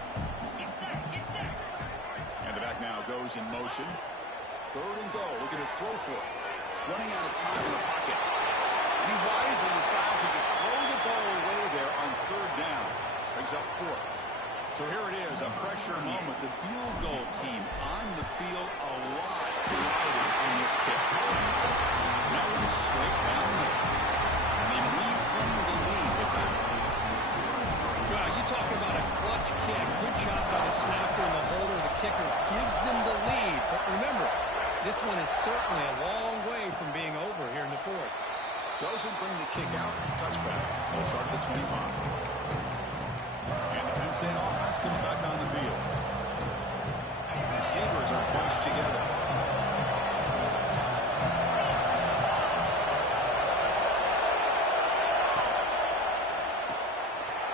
And the back now goes in motion. Third and goal. Looking to throw for it. Running out of time in the pocket. And he wisely decides to just throw the ball away there on third down. Brings up fourth. So here it is, a pressure moment. The field goal team on the field alive, delighted in this kick. That one straight down the middle. And they reclaim the lead with that. Well, you talk about a clutch kick. Good job by the snapper and the holder. The kicker gives them the lead. But remember, this one is certainly a long way from being over here in the fourth. Doesn't bring the kick out. Touchback. They'll start at the 25. And the Penn State offense comes back on the field. Receivers are bunched together.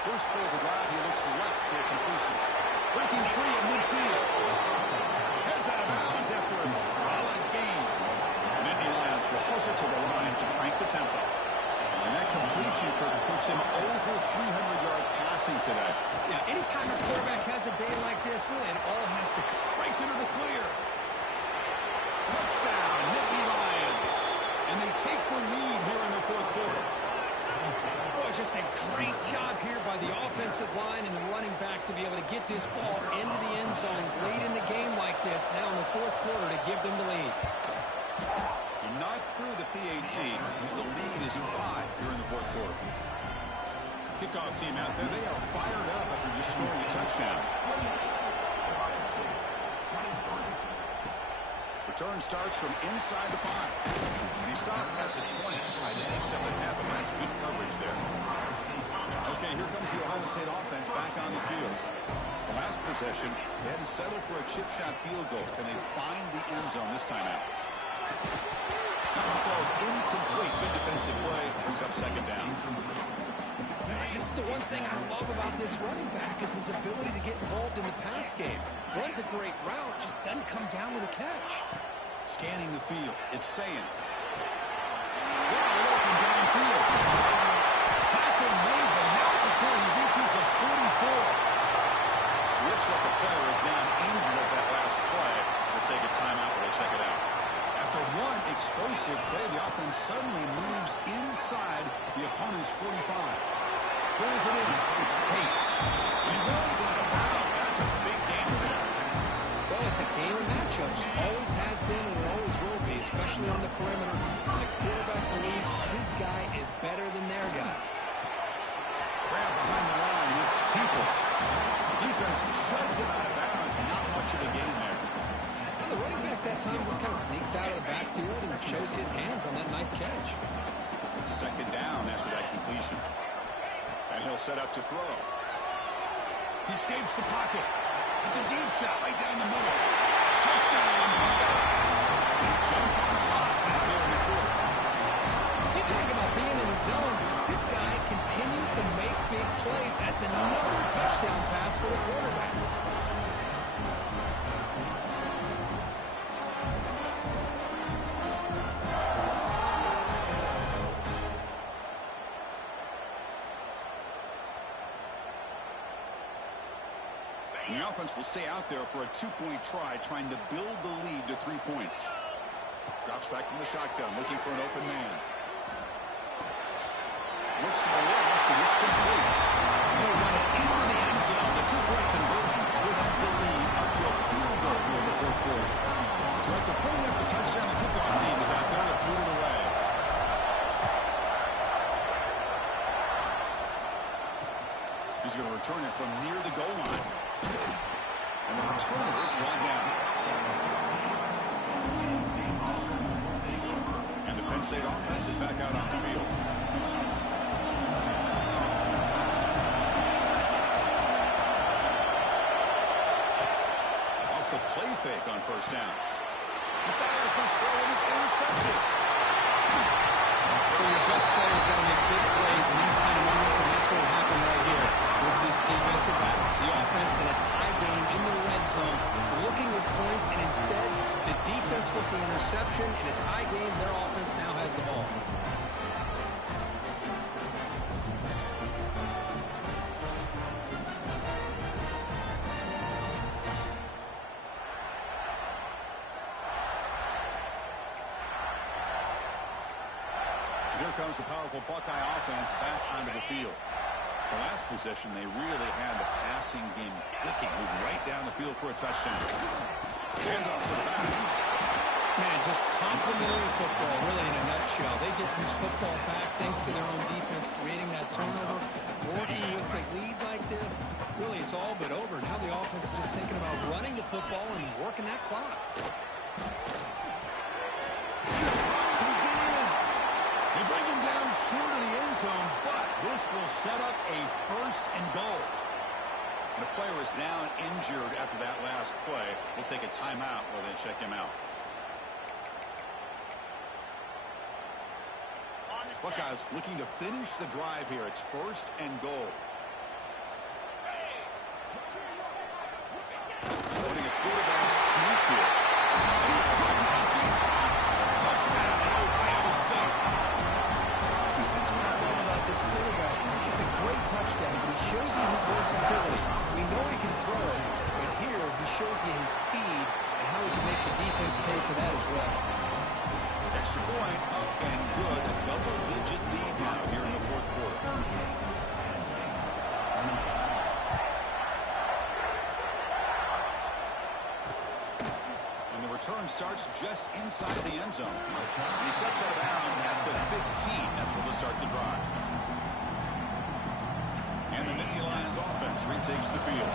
First play of the drive, he looks left for a completion. Breaking free in midfield. Heads out of bounds after a solid gain. And Indy Lions will hustle to the line to crank the tempo. And that completion puts him over 300 yards passing today. Yeah, anytime a quarterback has a day like this, really, it all has to... Breaks into the clear. Touchdown, Nittany Lions. And they take the lead here in the fourth quarter. Boy, just a great job here by the offensive line and the running back to be able to get this ball into the end zone late in the game like this, now in the fourth quarter to give them the lead. Not through the PAT, as the lead is 5 here in the fourth quarter. Kickoff team out there, they are fired up after just scoring a touchdown. Return starts from inside the 5. And he stopped at the 20, trying to make something happen. That's good coverage there. Okay, here comes the Ohio State offense back on the field. The last possession, they had to settle for a chip shot field goal. Can they find the end zone this time out? That falls incomplete. Good defensive play. Brings up second down. This is the one thing I love about this running back is his ability to get involved in the pass game. Runs a great route, just doesn't come down with a catch. Scanning the field. It's saying. Wide open downfield. Tackle made, but not before he reaches the 44. Looks like the player is down injured at that last play. We'll take a timeout while they check it out. After one explosive play, the offense suddenly moves inside the opponent's 45. Pulls it in. It's Tate. He runs out of bounds. That's a big game there. Well, it's a game of matchups. Always has been and it always will be, especially on the perimeter. The quarterback believes his guy is better than their guy. Grab behind the line. It's Peoples. Defense shoves him out of bounds. Not much of a gain there. And the running back that time just kind of sneaks out of the backfield and shows his hands on that nice catch. Second down after that completion. And he'll set up to throw. He escapes the pocket. It's a deep shot right down the middle. Touchdown, Buckeyes. They jump on top out here in the fourth. This guy continues to make big plays. That's another touchdown pass for the quarterback. The offense will stay out there for a two-point try, trying to build the lead to 3 points. Drops back from the shotgun, looking for an open man. Looks to the left, and it's complete. He'll run it into the end zone. The two-point conversion pushes the lead up to a field goal here in the fourth quarter. So after putting up the touchdown, the kickoff team is out there to boot it away. He's going to return it from near the goal line. And the returner is brought down. And the Penn State offense is back out on the field. Off the play fake on first down. He fires this throw and it's intercepted. Well, your best player's got to make big plays in these kind of moments, and that's what happened right here with this defensive back. The offense in a tie game in the red zone, looking at points, and instead, the defense with the interception. In a tie game, their offense now has the ball. Here comes the powerful Buckeye offense back onto the field. The last possession, they really had the passing game clicking, moving right down the field for a touchdown. Hand off to the back. Man, just complimentary football, really, in a nutshell. They get this football back thanks to their own defense, creating that turnover. Working with the lead like this, really, it's all but over. Now the offense is just thinking about running the football and working that clock. They bring him down short of the end zone, but this will set up a first and goal. The player is down injured after that last play. We'll take a timeout while they check him out. Buckeyes looking to finish the drive here. It's first and goal. Putting a quarterback sneak here. And he could not be stopped. Touchdown, Ohio State. That's what I love about this quarterback. It's a great touchdown, but he shows you his versatility. We know he can throw it, but here he shows you his speed and how he can make the defense pay for that as well. Extra point up and good. A double-digit lead now here in the fourth quarter. And the return starts just inside the end zone. And he steps out of bounds at the 15. That's where they'll start the drive. And the Nittany Lions offense retakes the field.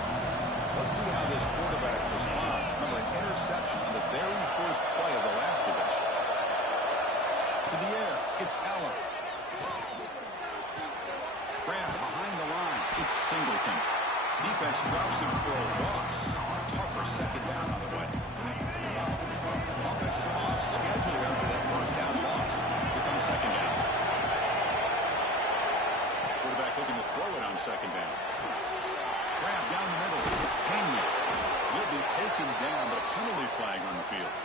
Let's see how this quarterback responds. Remember, an interception on the very first play of the last possession. To the air, it's Allen. Graham behind the line, it's Singleton. Defense drops him for a loss. Tougher second down on the way. Offense is off schedule after that first down loss. Here comes second down. Quarterback looking to throw it on second down. Graham down the middle, it's Pena. He'll be taken down, but a penalty flag on the field.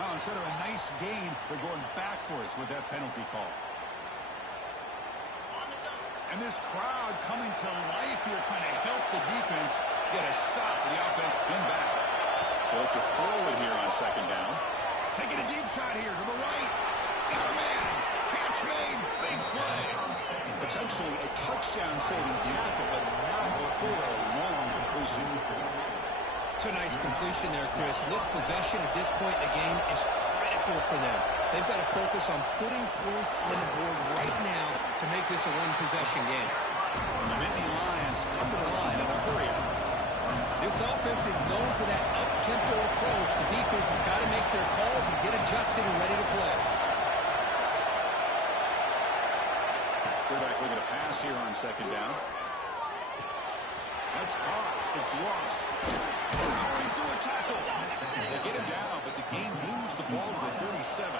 Now, instead of a nice gain, they're going backwards with that penalty call. And this crowd coming to life here, trying to help the defense get a stop. The offense pinned back. They'll look to throw it here on second down. Taking a deep shot here to the right. Got a man. Catch made. Big play. Potentially a touchdown-saving tackle, but not before a long completion. It's a nice completion there, Chris. And this possession at this point in the game is critical for them. They've got to focus on putting points on the board right now to make this a one-possession game. And the Nittany Lions come to the line in a hurry up. This offense is known for that up-tempo approach. The defense has got to make their calls and get adjusted and ready to play. Quarterback looking to pass here on second down. Has It's caught. It's lost. Powering through a tackle. They get him down, but the game moves the ball to the 37.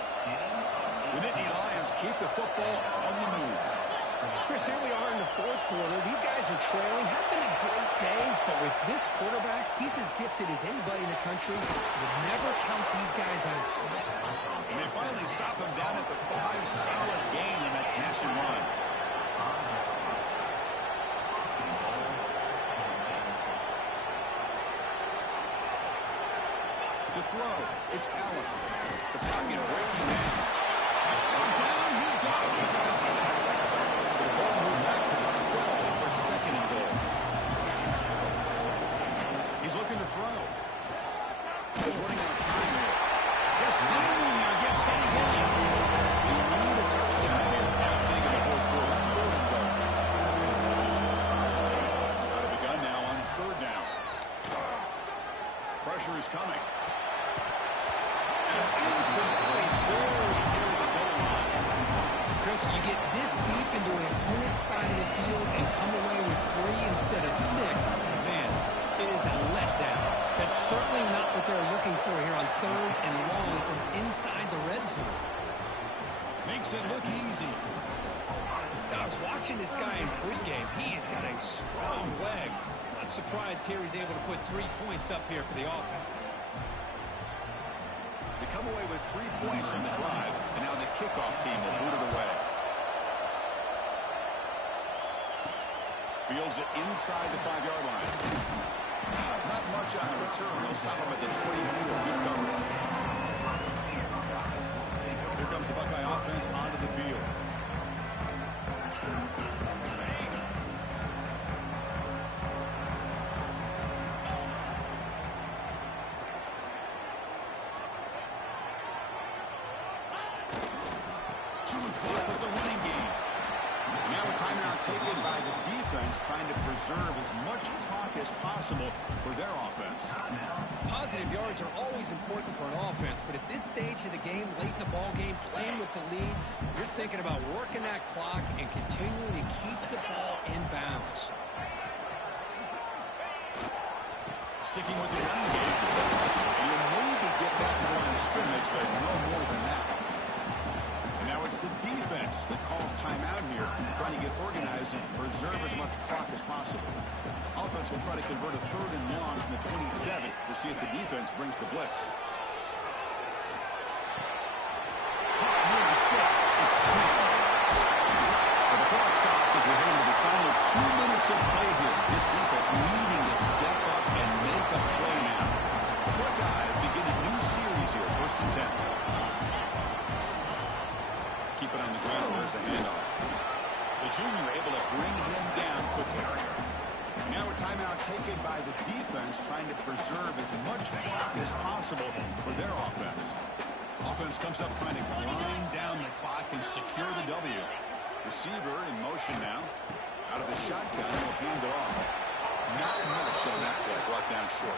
The Nittany Lions keep the football on the move. Chris, here we are in the fourth quarter. These guys are trailing. Had been a great day, but with this quarterback, he's as gifted as anybody in the country. You never count these guys out. And they finally stop him down at the 5. Solid gain in that catch and run. To throw, it's Allen. The pocket breaking down. Down he goes. It's a sack. So the ball moved back to the 12 for second and goal. He's looking to throw. He's running out of time here. They're standing there, gets hit again. They need a touchdown here. Now big in the fourth quarter. Third and goal. Out of the gun now on third down. Pressure is coming. It's incomplete, very near the goal line. Chris, you get this deep into an opponent's side of the field and come away with 3 instead of 6. Man, it is a letdown. That's certainly not what they're looking for here on third and long from inside the red zone. Makes it look easy. Now, I was watching this guy in pregame. He's got a strong leg. Not surprised here he's able to put 3 points up here for the offense. They come away with 3 points on the drive, and now the kickoff team will boot it away. Fields it inside the 5-yard line. Not much on the return. They'll stop him at the 24. Good coverage. Here comes the Buckeye offense onto the field. With the running game. Now a timeout taken by the defense, trying to preserve as much clock as possible for their offense. Positive yards are always important for an offense, but at this stage of the game, late in the ball game, playing with the lead, you're thinking about working that clock and continuing to keep the ball in bounds. Sticking with the running game. You maybe get back to the line of scrimmage, but no more than that. Now it's the defense that calls timeout here, trying to get organized and preserve as much clock as possible. Offense will try to convert a third and long from the 27. We'll see if the defense brings the blitz. Near the sticks, it's Smith. So the clock stops as we're heading to the final 2 minutes of play here. This defense needing to step up and make a play now. The Buckeyes begin a new series here, 1st and 10. Keep it on the ground. There's the handoff. The junior able to bring him down quickly. Now a timeout taken by the defense, trying to preserve as much clock as possible for their offense. Offense comes up trying to grind down the clock and secure the W. Receiver in motion now. Out of the shotgun, will hand it off. Not much on that play. Brought down short.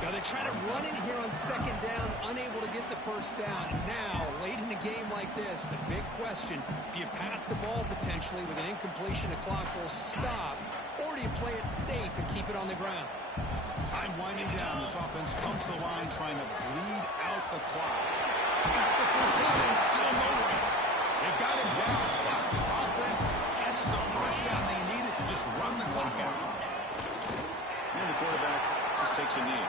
Now they try to run it here on second down, unable to get the first down. And now, late in a game like this, the big question, do you pass the ball potentially with an incompletion, the clock will stop, or do you play it safe and keep it on the ground? Time winding down. This offense comes to the line trying to bleed out the clock. Got the first down and still motoring. They got it down, but the offense gets the first down they needed to just run the clock out. And the quarterback just takes a knee.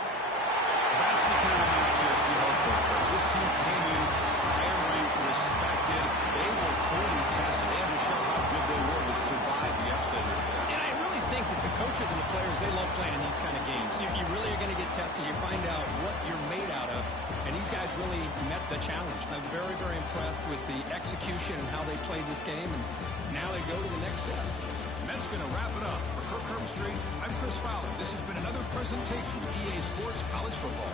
That's the kind of match here we hope for. This team came in higher ranked, respected. They were fully tested. They had to show how good they were to survive the upset here today. And I really think that the coaches and the players, they love playing these kind of games. You really are going to get tested. You find out what you're made out of. And these guys really met the challenge. I'm very, very impressed with the execution and how they played this game. And now they go to the next step. And that's going to wrap it up. For Kirk Herbstreit, I'm Chris Fowler. This has been another presentation of EA Sports College Football.